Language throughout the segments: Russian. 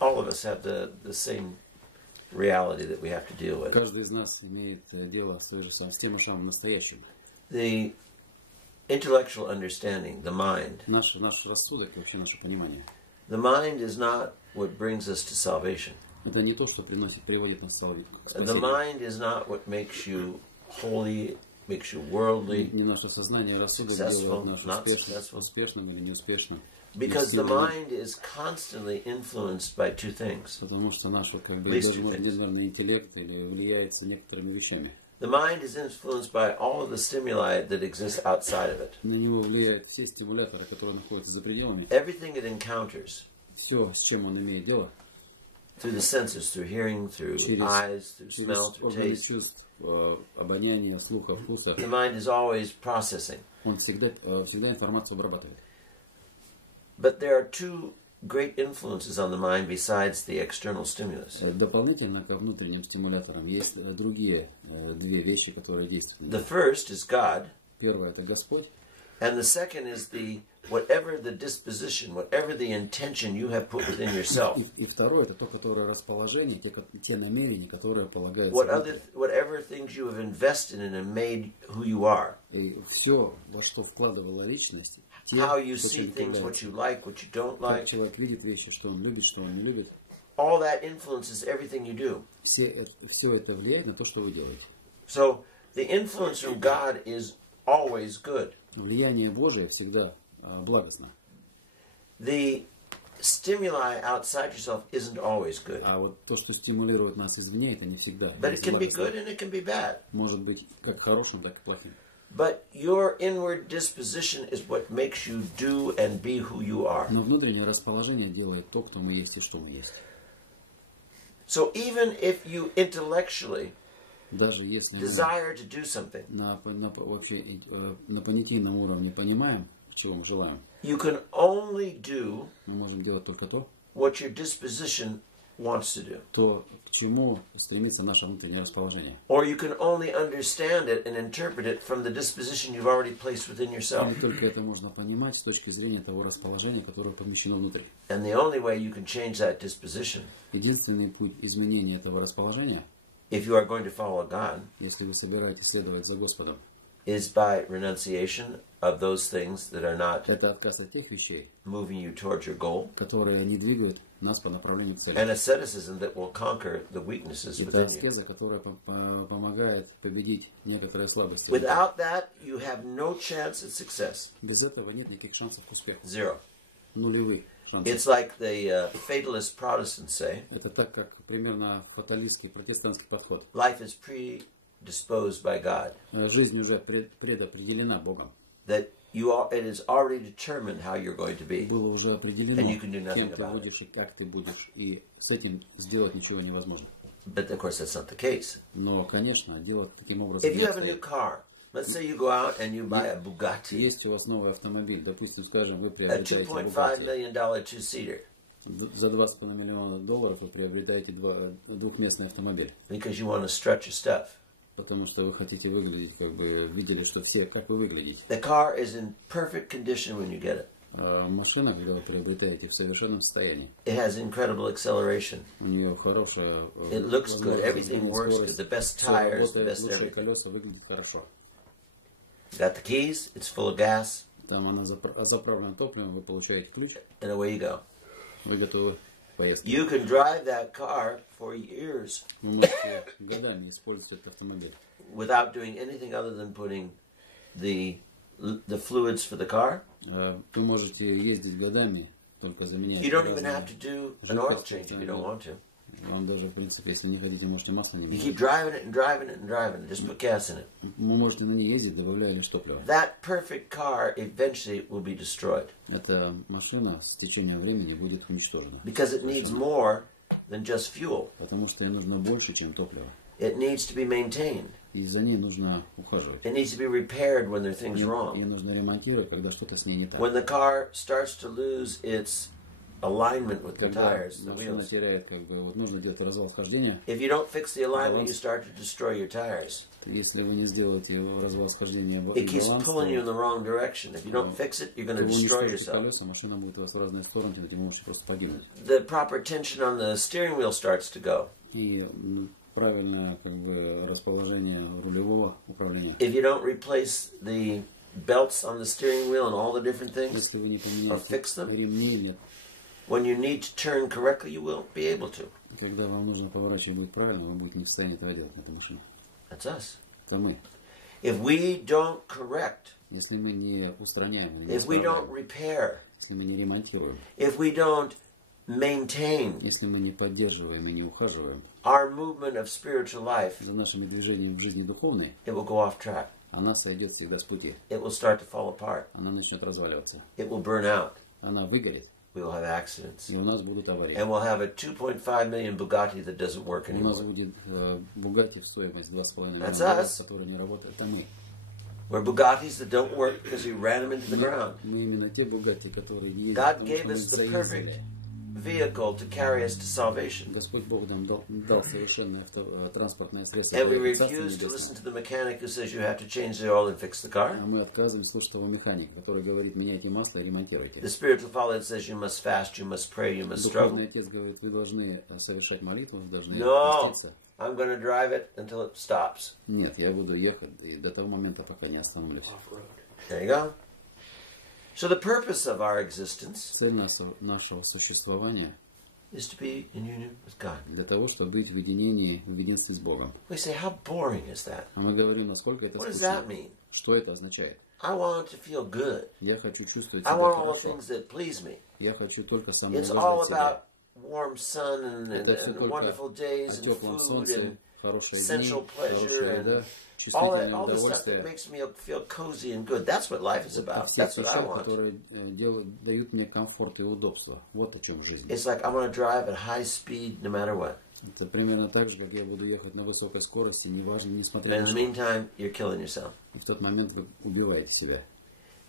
all of us have the same reality that we have to deal with. Каждый из нас имеет дело с тем же самым настоящим. The intellectual understanding, the mind. Наш рассудок и вообще наше понимание. The mind is not what brings us to salvation. Это не то, что приводит нас к спасению. The mind is not what makes you holy, makes you worldly, не наше сознание, рассудок делает нас успешным или неуспешным. Because the mind is constantly influenced by two things. Потому что наш нервный интеллект влияется некоторыми вещами. The mind is influenced by all of the stimuli that exist outside of it. На него влияют все стимуляторы, которые находятся за пределами. Everything it encounters. Все, с чем он имеет дело. Through the senses, through hearing, through eyes, through smell, through taste. Чувств, обоняния, слуха, вкуса. The mind is always processing. Он всегда информацию обрабатывает. But there are two great influences on the mind besides the external stimulus. Дополнительно к внутренним стимуляторам есть другие две вещи, которые действуют. The first is God. Первое это Господь. And the second is whatever the disposition, whatever the intention you have put within yourself. И второе это то, которое расположение, те намерения, которые полагаются. Whatever things you have invested in and made who you are. И все, во что вкладывала личность. How you see things, what you like, what you don't like. Как человек видит вещи, что он любит, что он не любит. All that influences everything you do. Все это влияет на то, что вы делаете. So the influence from God is always good. Влияние Божие всегда благостно. The stimuli outside yourself isn't always good. А вот то, что стимулирует нас извне, это не всегда. But it can be good and it can be bad. Может быть как хорошим, так и плохим. But your inward disposition is what makes you do and be who you are. Но внутреннее расположение делает то, кто мы есть и что мы есть. So even if you intellectually даже если desire to do something, вообще на понятийном уровне понимаем, чего мы желаем, you can only do мы можем делать только то, what your disposition wants to do. То, к чему стремится наше внутреннее расположение. Or you can only understand it and interpret it from the disposition you've already placed within yourself. И только это можно понимать с точки зрения того расположения, которое помещено внутрь. And the only way you can change that disposition, единственный путь изменения этого расположения, if you are going to follow God, если вы собираетесь следовать за Господом, is by renunciation of those things that are not это отказ от тех вещей, moving you towards your goal, которые не двигают нас по направлению к цели. And asceticism that will conquer the weaknesses within you. Это аскеза, которая помогает победить некоторые слабости. Without that, you have no chance at success. Без этого нет никаких шансов к успеху. Zero. Нулевых шансов. It's like the fatalist Protestants say. Это так, как примерно фаталистский протестантский подход. Life is predisposed by God. Жизнь уже предопределена Богом. That it is already determined how you're going to be. Было уже определено, and you can do nothing кем ты будешь и как ты будешь, и с этим сделать ничего невозможно. But of course that's not the case. Но, конечно, делать таким образом. If you have a new car, let's say you go out and you buy a Bugatti. Есть у вас новый автомобиль, допустим, скажем, вы приобретаете $2.5 million two-seater. За $2,5 миллиона вы приобретаете двухместный автомобиль. Because you want to stretch your stuff. Потому что вы хотите выглядеть, как бы видели, что все, как вы выглядите. The car is in perfect condition when you get it. Машина, когда вы приобретаете, в совершенном состоянии. It has incredible acceleration. У нее хорошая. It looks good. Everything works good. The best tires, the best everything. Колеса выглядят хорошо. Got the keys. It's full of gas. Там она заправлена топливом, вы получаете ключ. And away you go. Вы готовы поездки. You can drive that car for years. Вы можете годами использовать этот автомобиль. Without doing anything other than putting the fluids for the car. Вы можете ездить годами, только заменять. You don't even have to do an oil change if you don't want to. Вам даже, в принципе, если не хотите, можете масло не менять. You keep driving it and driving it and driving it. Just put gas in it. Вы можете на ней ездить, добавляя лишь топливо. That perfect car eventually will be destroyed. Эта машина с течением времени будет уничтожена. Because it needs more than just fuel. Потому что ей нужно больше, чем топливо. It needs to be maintained. И за ней нужно ухаживать. It needs to be repaired when there are things wrong. Ее нужно ремонтировать, когда что-то с ней не так. When the car starts to lose its alignment with the Когда tires, the машина wheels. теряет, как бы, вот нужно где-то развал схождения. If you don't fix the alignment, you start to destroy your tires. Если вы не сделаете развал схождения и It keeps баланс, pulling you in the wrong direction. If you don't fix it, you're going to вы destroy уничтожите yourself. колеса, машина будет вас в разные стороны тянуть, и вы можете просто погибнуть. The proper tension on the steering wheel starts to go. И правильное, как бы, расположение рулевого управления. If you don't replace the belts on the steering wheel and all the different things, Если вы не or fix поменяете them, ремни, нет, when you need to turn correctly, you will be able to. когда вам нужно поворачивать будет правильно, вы будете не в состоянии этого делать на этой машине. That's us. Это мы. If we don't correct, Если мы не устраняем, не if we don't исправляем, repair, если мы не ремонтируем, if we don't maintain если мы не поддерживаем и не ухаживаем our movement of spiritual life, за нашими движениями в жизни духовной, it will go off track. она сойдет всегда с пути. It will start to fall apart. Она начнет разваливаться. It will burn out. Она выгорит, We will have accidents. и у нас будут аварии. And we'll have a 2.5 million Bugatti that doesn't work У нас anymore. будет Бугатти в стоимость 2,5 миллиона That's долларов, us. который не работает. Это мы. We're Bugattis that don't work because we ran them into the ground. Мы именно те Бугатти, которые не ездят, God потому gave что мы us the заездили. perfect vehicle to carry us to salvation. Господь Бог нам дал совершенное транспортное средство. And we для Царства refuse to Небесного. listen to the mechanic who says you have to change the oil and fix the car. А мы отказываемся слушать того механика, который говорит, меняйте масло и ремонтируйте. The spiritual father that says you must fast, you must pray, you must Духовный struggle. отец говорит, вы должны совершать молитву, вы должны No, поститься. I'm going to drive it until it stops. Нет, я буду ехать и до того момента, пока не остановлюсь. There you go. So the purpose of our existence Цель нашего существования is to be in union with God. для того, чтобы быть в единении, в единстве с Богом. We say, how boring is that? А мы говорим, насколько это What does that скучно. mean? Что это означает? I want to feel good. Я хочу чувствовать I себя want all the хорошо. things that please me. Я хочу только самое It's all важное в себе. about warm sun and Это все and только wonderful о days and теплом food солнце, and хорошие дни, sensual pleasure хорошая еда, and чувствительное all the stuff that удовольствие. makes me feel cozy and good. That's what life is Это about. все That's what I вещи, want. которые дают мне комфорт и удобство. Вот о чем жизнь. It's like I want to drive at high speed no matter what. Это примерно так же, как я буду ехать на высокой скорости, неважно, And несмотря in на the что. meantime, you're killing yourself. И в тот момент вы убиваете себя.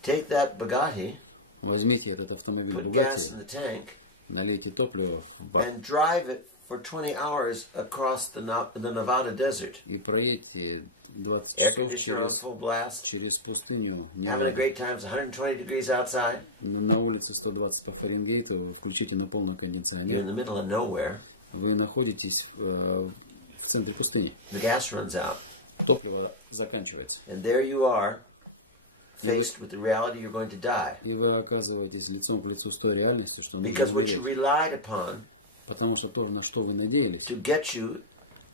Take that Bugatti, Возьмите этот автомобиль put gas in Бугатти, the tank, налейте топливо в бак and drive it for 20 hours across the Nevada desert. и проедьте 20 Air часов conditioner on full blast, через пустыню. having a great time. It's 120 degrees outside. На улице 120 по Фаренгейту, вы включите на полный You're in кондиционер. the middle of nowhere. Вы находитесь в центре пустыни. The gas runs out. Топливо заканчивается. And there you are, faced with the reality you're going to die. И вы оказываетесь лицом к лицу с той реальностью, что нужно Because what you умереть. relied upon Потому что то, на что вы надеялись, to get you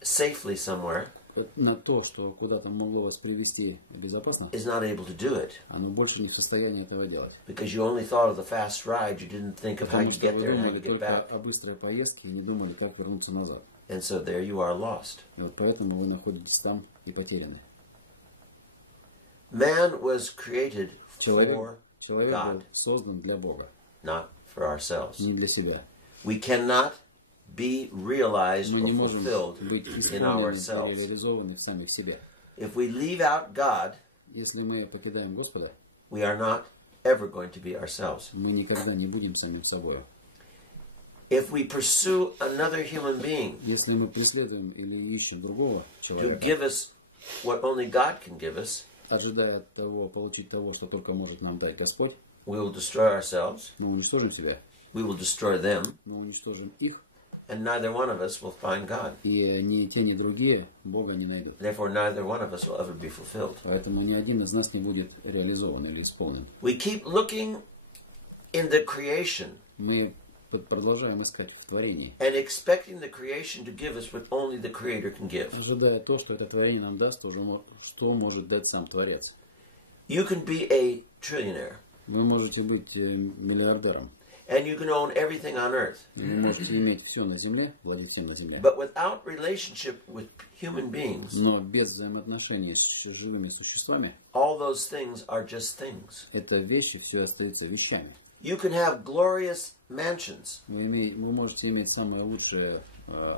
safely somewhere на то, что куда-то могло вас привести безопасно, is not able to do it. оно больше не в состоянии этого делать. Because you only thought of the fast ride, you didn't think of how Потому you что get вы there and how думали you get только back. о быстрой поездке и не думали, как вернуться назад. And so there you are lost. И вот поэтому вы находитесь там и потеряны. Man was created Человек for был God, создан для Бога, not for ourselves. не для себя. We cannot be realized Мы or не можем fulfilled быть in исполнены и ourselves. реализованы сами в себе. If we leave out God, Если мы покидаем Господа, we are not ever going to be ourselves. мы никогда не будем самим собой. If we pursue another human being Если мы преследуем или ищем другого to человека, give us what only God can give us, ожидая получить того, что только может нам дать Господь, we will destroy ourselves, мы уничтожим себя, we will destroy them, мы уничтожим их, and neither one of us will find God. и ни те, ни другие Бога не найдут. Therefore, neither one of us will ever be fulfilled. Поэтому ни один из нас не будет реализован или исполнен. We keep looking in the creation Мы продолжаем искать в творении, and expecting the creation to give us what only the Creator can give. ожидая то, что это творение нам даст, что может дать сам Творец. You can be a trillionaire, Вы можете быть миллиардером, and you can own everything on earth, вы можете иметь все на земле, владеть всем на земле, but without relationship with human beings, но без взаимоотношений с живыми существами, all those things are just things. это вещи, все остается вещами. You can have glorious mansions. Вы можете иметь самые лучшие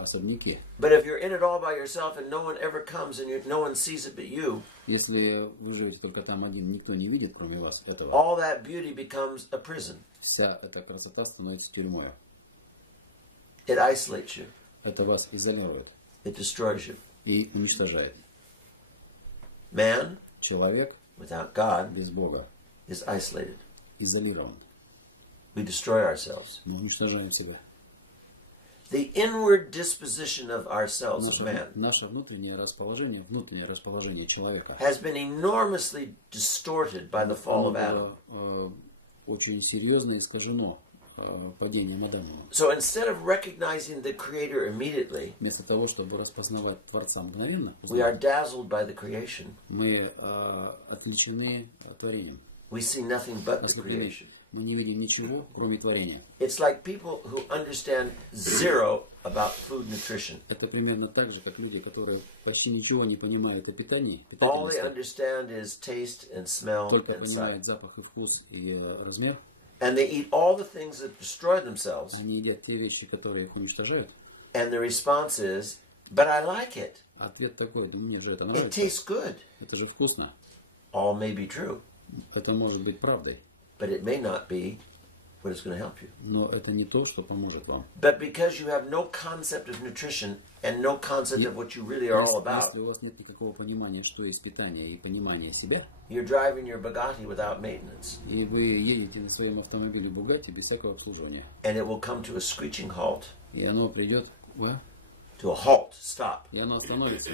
особняки. But if you're in it all by yourself and no one ever comes and no one sees it but you, Если вы живете только там один, никто не видит, кроме вас, этого. all that beauty becomes a prison. Вся эта красота становится тюрьмой. It isolates you. Это вас изолирует It destroys you. и уничтожает. Man, Человек without God, без Бога is isolated. изолирован. We destroy ourselves. Мы уничтожаем себя. The inward disposition of ourselves, of man, Наше внутреннее расположение человека has been enormously distorted by the fall of Adam. было очень серьезно искажено падением Адама. So instead of recognizing the Creator immediately, Вместо того, чтобы распознавать Творца мгновенно, we are dazzled by the creation. мы отвлечены творением. We see nothing but the Ослеплены. creation. Мы не видим ничего, кроме творения. It's like people who understand zero about food nutrition. Это примерно так же, как люди, которые почти ничего не понимают о питании, All they питательности, understand is taste and smell только and sight. понимают запах и вкус и размер. And they eat all the things that destroy themselves. Они едят те вещи, которые их уничтожают. And the response is, but I like it. Ответ такой: да мне же это It нравится. tastes good. Это же вкусно. All may be true, Это может быть правдой, but it may not be what is going to help you. но это не то, что поможет вам. But because you have no concept of nutrition and no concept of what you really are all about, Если у вас нет никакого понимания, что есть питание, и понимания себя, you're driving your Bugatti without maintenance. и вы едете на своем автомобиле Bugatti без всякого обслуживания, And it will come to a screeching halt, и оно придет, to a halt, stop. и оно остановится,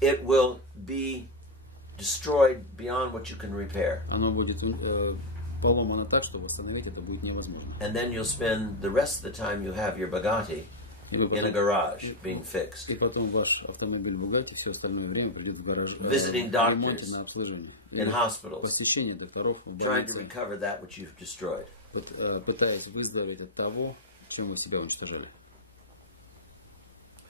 It will be destroyed beyond what you can repair. оно будет поломано так, что восстановить это будет невозможно. And then you'll spend the rest of the time you have your Bugatti И вы in a garage being fixed. И потом ваш автомобиль Bugatti все остальное время придет в гараж, Visiting в doctors ремонте, на обслуживание. in Или hospitals, посещение докторов в trying to больнице, recover that which you've destroyed. пытаясь выздороветь от того, чем вы себя уничтожали.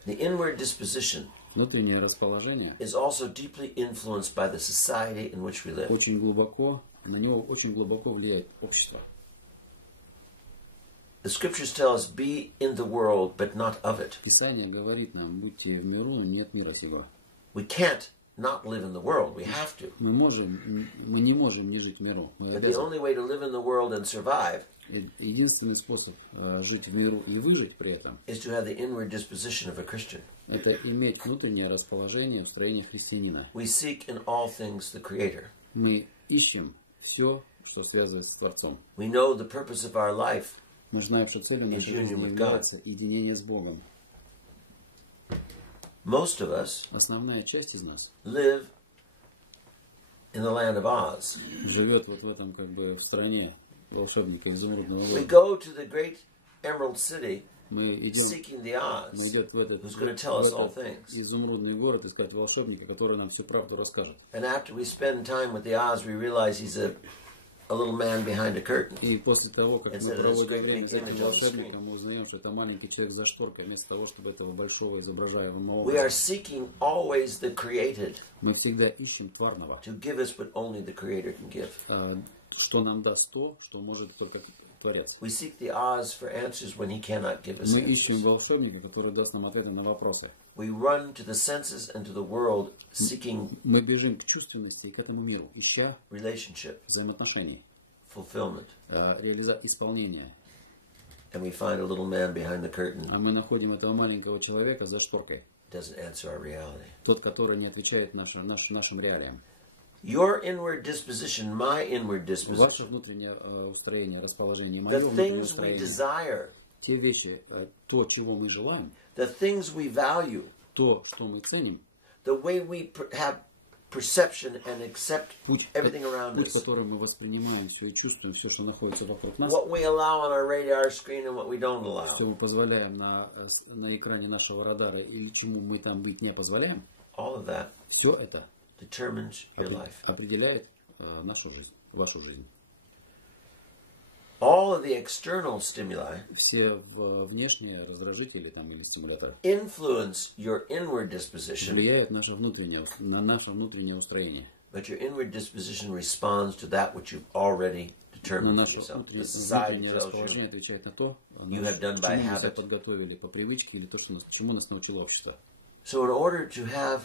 The inward disposition Внутреннее расположение is also deeply influenced by the society in which we live. очень глубоко, на него очень глубоко влияет общество. The scriptures tell us, be in the world, but not of it. Писание говорит нам: будьте в миру, но нет мира сего. We can't not live in the world. We have to. Мы не можем не жить в миру. Мы But the обязаны. only way to live in the world and survive Единственный способ жить в миру и выжить при этом is to have the inward disposition of a Christian. это иметь внутреннее расположение, устроение христианина. We seek in all things the Creator. Мы ищем все, что связывается с Творцом. We know the purpose of our life Мы знаем, что целью нашей union жизни with является единение с Богом. Most of us Основная часть из нас live in the land of Oz. живет вот в этом как бы в стране волшебника изумрудного We города. go to the great Emerald City Мы идем seeking the Oz, в этот who's going to tell us all things. изумрудный город искать волшебника, который нам всю правду расскажет. And after we spend time with the Oz, we realize he's a little man behind a curtain. И после того, как мы Instead of this проводим great время big с этим image on the волшебником, screen. мы узнаем, что это маленький человек за шторкой, вместо того, чтобы этого большого изображаемого We are образа. seeking always the created Мы всегда ищем тварного, to give us what only the Creator can give. что нам даст то, что может только Творец. We seek the Oz for answers when he cannot give us Мы ищем answers. волшебника, который даст нам ответы на вопросы. We run to the senses and to the world seeking Мы бежим к чувственности и к этому миру, ища relationship, взаимоотношений, fulfillment. исполнения. And we find a little man behind the curtain А мы находим этого маленького человека за шторкой. doesn't answer our reality. Тот, который не отвечает нашим реалиям. Your inward disposition, my inward Ваше disposition, внутреннее устроение, расположение, the мое внутреннее things we устроение, desire, те вещи, то, чего мы желаем, the things we value, то, что мы ценим, the way we have perception and accept путь, everything around us, которым мы воспринимаем все и чувствуем, все, что находится вокруг нас, what we allow on our radar screen and what we don't allow, что мы позволяем на экране нашего радара или чему мы там быть не позволяем, all of that все это determines your life. определяет нашу жизнь, вашу жизнь. All of the external stimuli Все внешние раздражители там, или стимуляторы influence your inward disposition, влияют на наше внутреннее устроение. but your inward disposition responds to that which you've already determined for наше yourself. The внутреннее side tells расположение you отвечает на то, you have к done by чему мы себя habit. подготовили по привычке или то, чему нас научило общество. So in order to have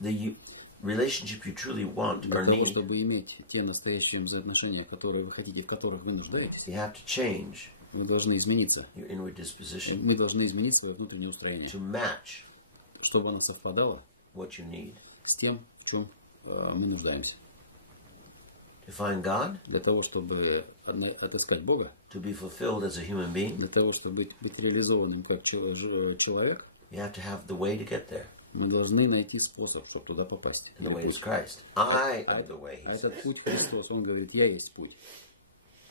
the relationship you truly want Для or того, need, чтобы иметь те настоящие взаимоотношения, которые вы хотите, в которых вы нуждаетесь, you have to change вы должны измениться. your inward disposition Мы должны изменить свое внутреннее устроение, to match чтобы оно совпадало what you need. с тем, в чем мы нуждаемся. To find God, Для того, чтобы отыскать Бога, to be fulfilled as a human being, для того, чтобы быть реализованным как человек, you have to have the way to get there. мы должны найти способ, чтобы туда попасть. And the way Или is путь. Christ. I am the way, А he этот says. путь Христос, Он говорит, я есть путь.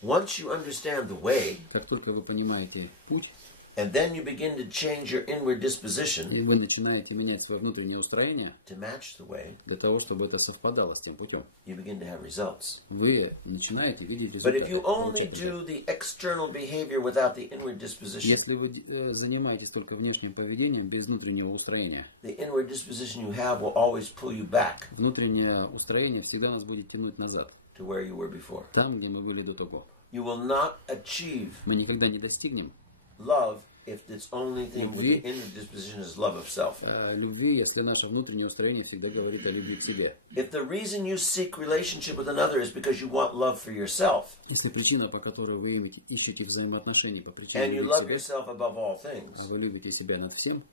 Once you understand the way, Как только вы понимаете путь, and then you begin to change your inward и disposition вы начинаете менять свое внутреннее устроение, to match the way, для того, чтобы это совпадало с тем путем, you begin to have results. вы начинаете видеть But if результаты. you only получать результаты. do the external behavior without the inward disposition, Если вы занимаетесь только внешним поведением без внутреннего устроения, the inward disposition you have will always pull you back внутреннее устроение всегда нас будет тянуть назад, to where you were before. там, где мы были до того. You will not achieve Мы никогда не достигнем love if its only thing with the inward disposition is love of self. любви, если наше внутреннее устроение всегда говорит о любви к себе. If the reason you seek relationship with another is because you want love for yourself, Если причина, по которой вы ищете взаимоотношений по причине and you любви к love себе, yourself above all а things, вы любите себя над всем,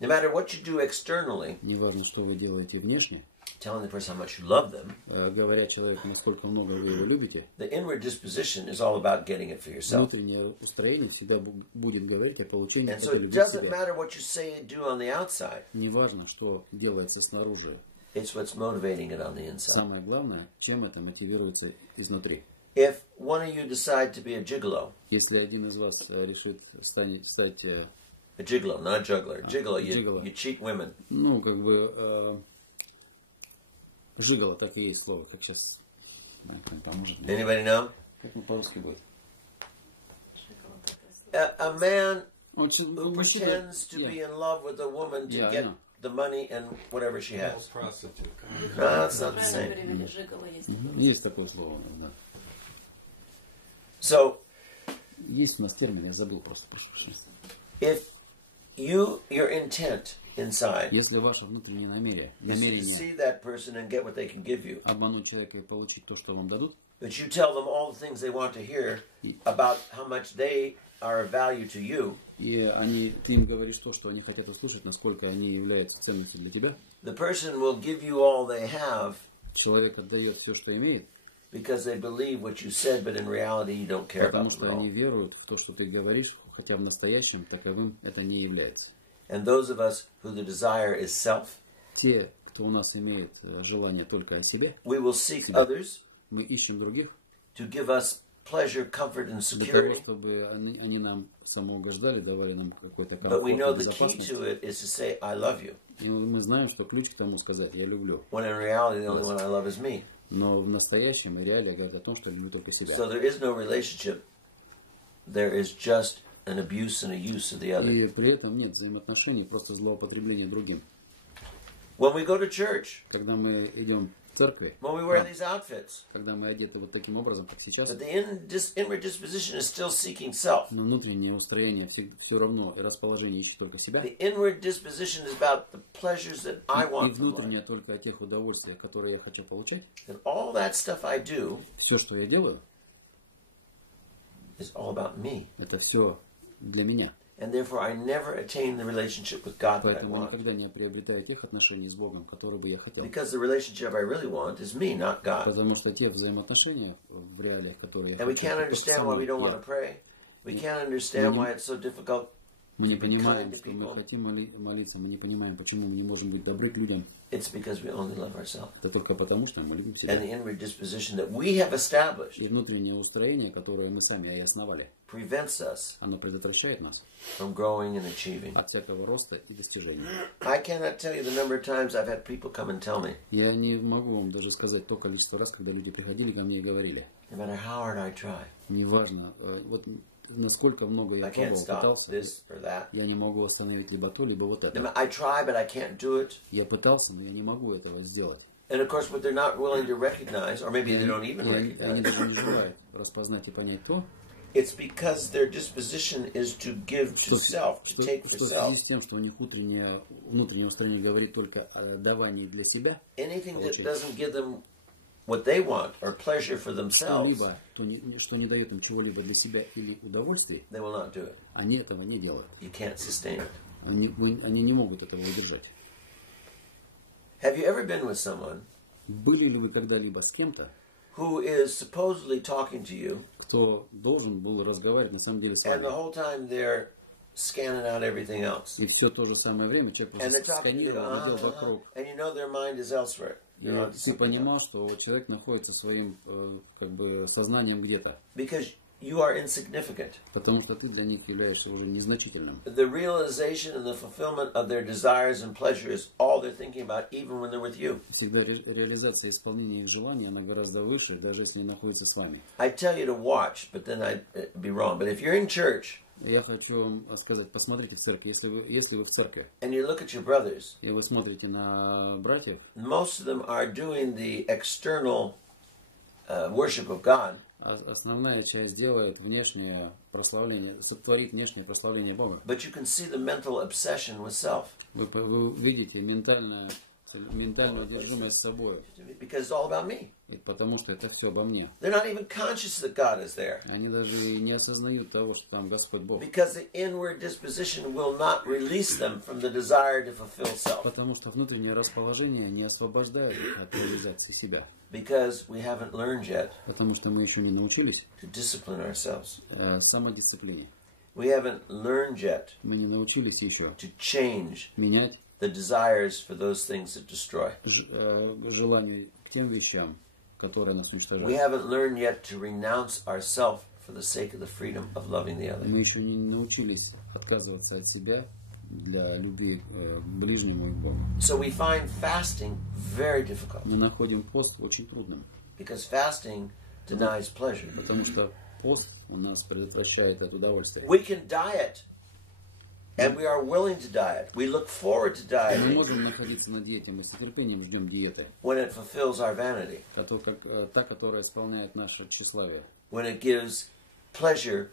no matter what you do externally, неважно, что вы делаете внешне, telling the person how much you love them, говоря человеку, насколько много вы его любите, the inward disposition is all about getting it for yourself. внутреннее устроение всегда будет говорить о получении And so этой it любви к doesn't себе. matter what you say and do on the outside, Неважно, что делается снаружи, it's what's motivating it on the inside. самое главное, чем это мотивируется изнутри. If one of you decide to be a gigolo, Если один из вас решит стать a gigolo, not a juggler, gigolo, gigolo. you cheat women. ну, как бы, жигало, так и есть слово, как сейчас поможет. Anybody know? Как по-русски будет? A man Очень, who pretends to be in love with a woman to Yeah, I get know. the money and whatever she has. Prostitute. No, it's not the В same. времени жигало есть. Есть такое слово, да. So, Есть у нас термин, я забыл просто, прошу прощения. if your intent inside Если ваше внутреннее is to намерение deceive that person and get what they can give you, обмануть человека и получить то, что вам дадут, but you tell them all the things they want to hear about how much they are of value to you, и ты им говоришь то, что они хотят услышать, насколько они являются ценностью для тебя, the person will give you all they have человек отдает все, что имеет, because they believe what you said, but in reality you don't care потому about them что at all. они веруют в то, что ты говоришь, хотя в настоящем таковым это не является. And those of us who the desire is self, Те, кто у нас имеет желание только о себе, we will seek others мы ищем других to give us pleasure, comfort, and для того, security. чтобы они нам самоугождали, давали нам какой-то But we know комфорт и the key безопасность. to it is to say, I love you. И мы знаем, что ключ к тому сказать «я люблю». When in reality, the only one I love is me. Но в настоящем и реалии говорят о том, что люблю только себя. So there is no relationship. There is just an abuse and a use of the other. И при этом нет взаимоотношений, просто злоупотребление другим. When we go to church, Когда мы идем в церковь, when we wear these outfits, когда мы одеты вот таким образом, как сейчас, but the inward disposition is still seeking self. но внутреннее устроение все равно и расположение ищет только себя. The inward disposition is about the pleasures that I И want from life. внутреннее только о тех удовольствиях, которые я хочу получать. And all that stuff I do Все, что я делаю, is all about me. это все для меня. And therefore I never attain the relationship with God that I Поэтому want. никогда не приобретаю тех отношений с Богом, которые бы я хотел. Because the relationship I really want is me, not God. Потому что те взаимоотношения в реалиях, которые я And we хочу, can't это understand со why мной we don't я. want to pray. We can't understand why it's so difficult. Мы не to be kind понимаем, to что мы people. хотим молиться, мы не понимаем, почему мы не можем быть добры к людям. It's because we only love ourselves. Это только потому, что мы любим And себя. the inward disposition that we have established И внутреннее устроение, которое мы сами и основали, prevents us оно предотвращает нас from growing and achieving. от всякого роста и достижения. I cannot tell you the number of times I've had people come and tell me, Я не могу вам даже сказать то количество раз, когда люди приходили ко мне и говорили, no matter how hard I try, неважно, вот насколько много я I can't пробовал, stop пытался, this or that. я не могу остановить либо то, либо вот No это. ma- I try, but I can't do it. Я пытался, но я не могу этого сделать. And of course, what they're not willing to recognize, or maybe they don't even Они recognize, даже не желают распознать и понять то, it's because their disposition is to give to self, to take for что в self. связи с тем, что у них внутреннее устроение говорит только о давании для себя, Anything that doesn't give them what they want or pleasure for themselves, что-либо, что не дает им чего-либо для себя или удовольствия, they will not do it. они этого не делают. You can't sustain it. Они не могут этого удержать. Have you ever been with someone Были ли вы когда-либо с кем-то, who is supposedly talking to you, кто должен был разговаривать на самом деле с and the вами? whole time they're scanning out everything else? И все то же самое время человек And they're просто talking to you, сканировал, видел вокруг. and you know their mind is elsewhere. И They're onto ты something понимал, else. что вот человек находится своим как бы сознанием где-то, Because you are insignificant. потому что ты для них являешься уже незначительным. The realization and the fulfillment of their desires and pleasure is all they're thinking about, even when they're with you. Всегда реализация исполнения их желаний, она гораздо выше, даже если они находятся с вами. I tell you to watch, but then I'd be wrong. But if you're in church Я хочу вам сказать, посмотрите в церкви, если вы в церкви, and you look at your brothers, и вы смотрите на братьев, most of them are doing the external worship of God, основная часть делает внешнее прославление, сотворит внешнее прославление Бога. but you can see the mental obsession with self. Вы видите ментальную одержимость собой, Because it's all about me. потому что это все обо мне. They're not even conscious that God is there. Они даже не осознают того, что там Господь Бог. Because the inward disposition will not release them from the desire to fulfill self. Потому что внутреннее расположение не освобождает их от реализации себя. Because we haven't learned yet Потому что мы еще не научились to discipline ourselves. самодисциплине. We haven't learned yet Мы не научились еще to change менять the desires for those things that destroy. желание к тем вещам, которые нас We уничтожают. haven't learned yet to renounce ourselves for the sake of the freedom of loving the other. Мы еще не научились отказываться от себя для любви к ближнему и к Богу. So we find fasting very difficult Мы находим пост очень трудным, because fasting denies pleasure. потому что пост у нас предотвращает это удовольствие. We can diet, and we are willing to diet. We look forward to Мы dieting можем находиться на диете, мы с нетерпением ждем диеты, when it fulfills our vanity, та, которая исполняет наше тщеславие, when it gives pleasure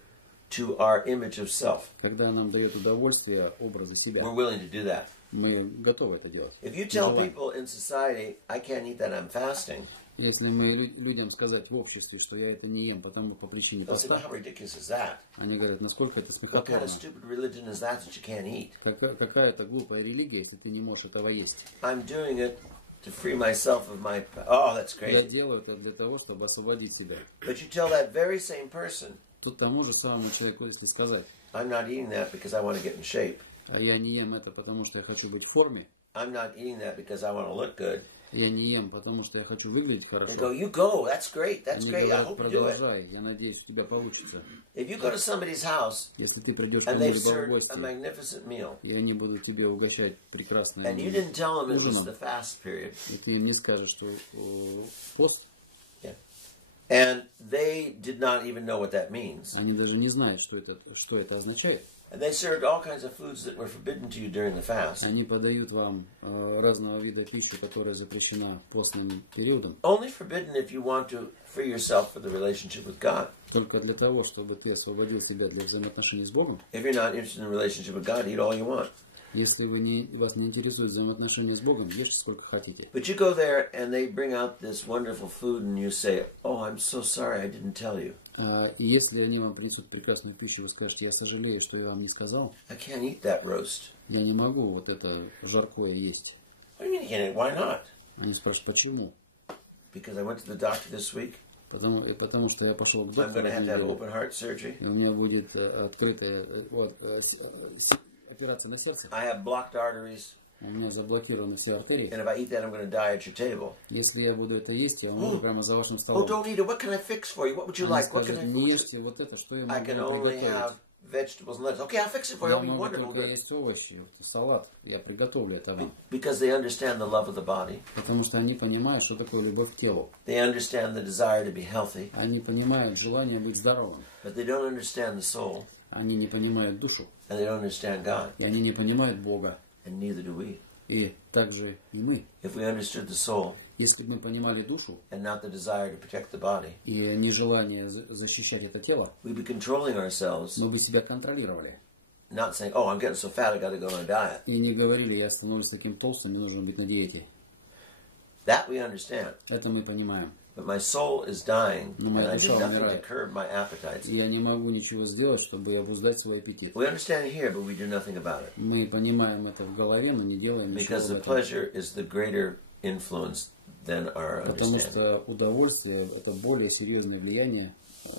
to our image of self. когда нам дает удовольствие образа себя. We're willing to do that. Мы готовы это делать. If you tell people in society, I can't eat that, I'm fasting, Если мы людям сказать в обществе, что я это не ем, потому по причине they'll say, well, поста, how ridiculous is that? они говорят, насколько это What kind смехотворно. of stupid religion is that you can't eat? Какая-то глупая религия, если ты не можешь этого есть. I'm doing it to free myself of my... Oh, that's Я crazy. делаю это для того, чтобы освободить себя. But you tell that very same person, Тут тому же самому человеку, если сказать, I'm not eating that because I want to get in shape. а я не ем это, потому что я хочу быть в форме, I'm not eating that because I want to look good. я не ем, потому что я хочу выглядеть They go, хорошо. you go, that's great, that's Они great, I говорят, hope you do it. продолжай, я надеюсь, у тебя получится. If you go to somebody's house Если ты придешь к and they've кому-либо в served a гости, magnificent meal, и они будут тебе угощать прекрасным and you didn't tell them it was ужином, the fast period, и ты им не скажешь, что пост, and they did not even know what that means, они даже не знают, что это означает. and they served all kinds of foods that were forbidden to you during the fast, Они подают вам разного вида пищи, которая запрещена постным периодом, only forbidden if you want to free yourself for the relationship with God. только для того, чтобы ты освободил себя для взаимоотношений с Богом. If you're not interested in a relationship with God, eat all you want. Если вас не интересуют взаимоотношения с Богом, ешьте сколько хотите. But you go there and they bring out this wonderful food and you say, oh, I'm so sorry, I didn't tell you. И если они вам принесут прекрасную пищу, вы скажете, я сожалею, что я вам не сказал, I can't eat that roast. я не могу вот это жаркое есть. What do you mean you can't eat? Why not? Они спрашивают, почему? Because I went to the doctor this week. Потому что я пошел к I'm going доктору, to have to have open heart surgery. и у меня будет открытая операция на сердце. I have blocked arteries. У меня заблокированы все артерии. And if I eat that, I'm going to die at your table. Если я буду это есть, я умру прямо за вашим Oh, столом. don't eat it. What can I fix for you? What would you Они like? What can скажут, I не fix? ешьте вот это, что я I могу can вам only have приготовить. vegetables and lettuce. Okay, I'll fix it for you. Я It'll be могу wonderful. только Good. есть овощи, салат. Я приготовлю это вам. Because they understand the love of the body. Потому что они понимают, что такое любовь к телу. They understand the desire to be healthy. Они понимают желание быть здоровым. But they don't understand the soul. Они не понимают душу. And they don't understand God. И они не понимают Бога. And neither do we. И также и мы. If we understood the soul Если бы мы понимали душу and not the desire to protect the body, и нежелание защищать это тело, we'd be controlling ourselves, мы бы себя контролировали. not saying, "Oh, I'm getting so fat, I got to go on a diet." И не говорили, я становлюсь таким толстым, мне нужно быть на диете. That we understand. Это мы понимаем. But my soul is dying, Но and моя I do душа nothing to умирает. curb my appetites. И я не могу ничего сделать, чтобы обуздать свой аппетит. We understand it here, but we do nothing about it. Мы понимаем это в голове, но не делаем ничего Because в the этом. pleasure is the greater influence than our Потому understanding. что удовольствие – это более серьезное влияние,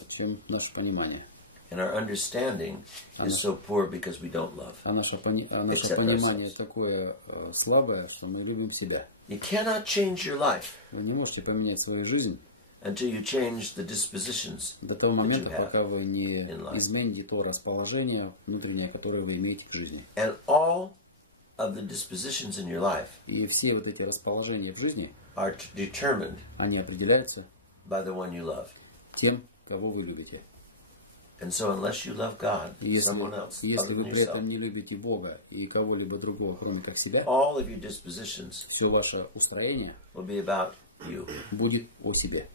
чем наше понимание. And our understanding is so poor because we don't love. А наше Accept понимание ourselves. такое слабое, что мы любим себя. You cannot change your life Вы не можете поменять свою жизнь until you change the dispositions до того that you момента, have. пока вы не in life. измените то расположение внутреннее, которое вы имеете к жизни. And all of the dispositions in your life И все вот эти расположения в жизни, are determined они определяются by the one you love. тем, кого вы любите. And so unless you love God, И someone else, если other вы than при yourself, этом не любите Бога и кого-либо другого, кроме как себя, all of your dispositions все ваше устроение will be about you. будет о себе.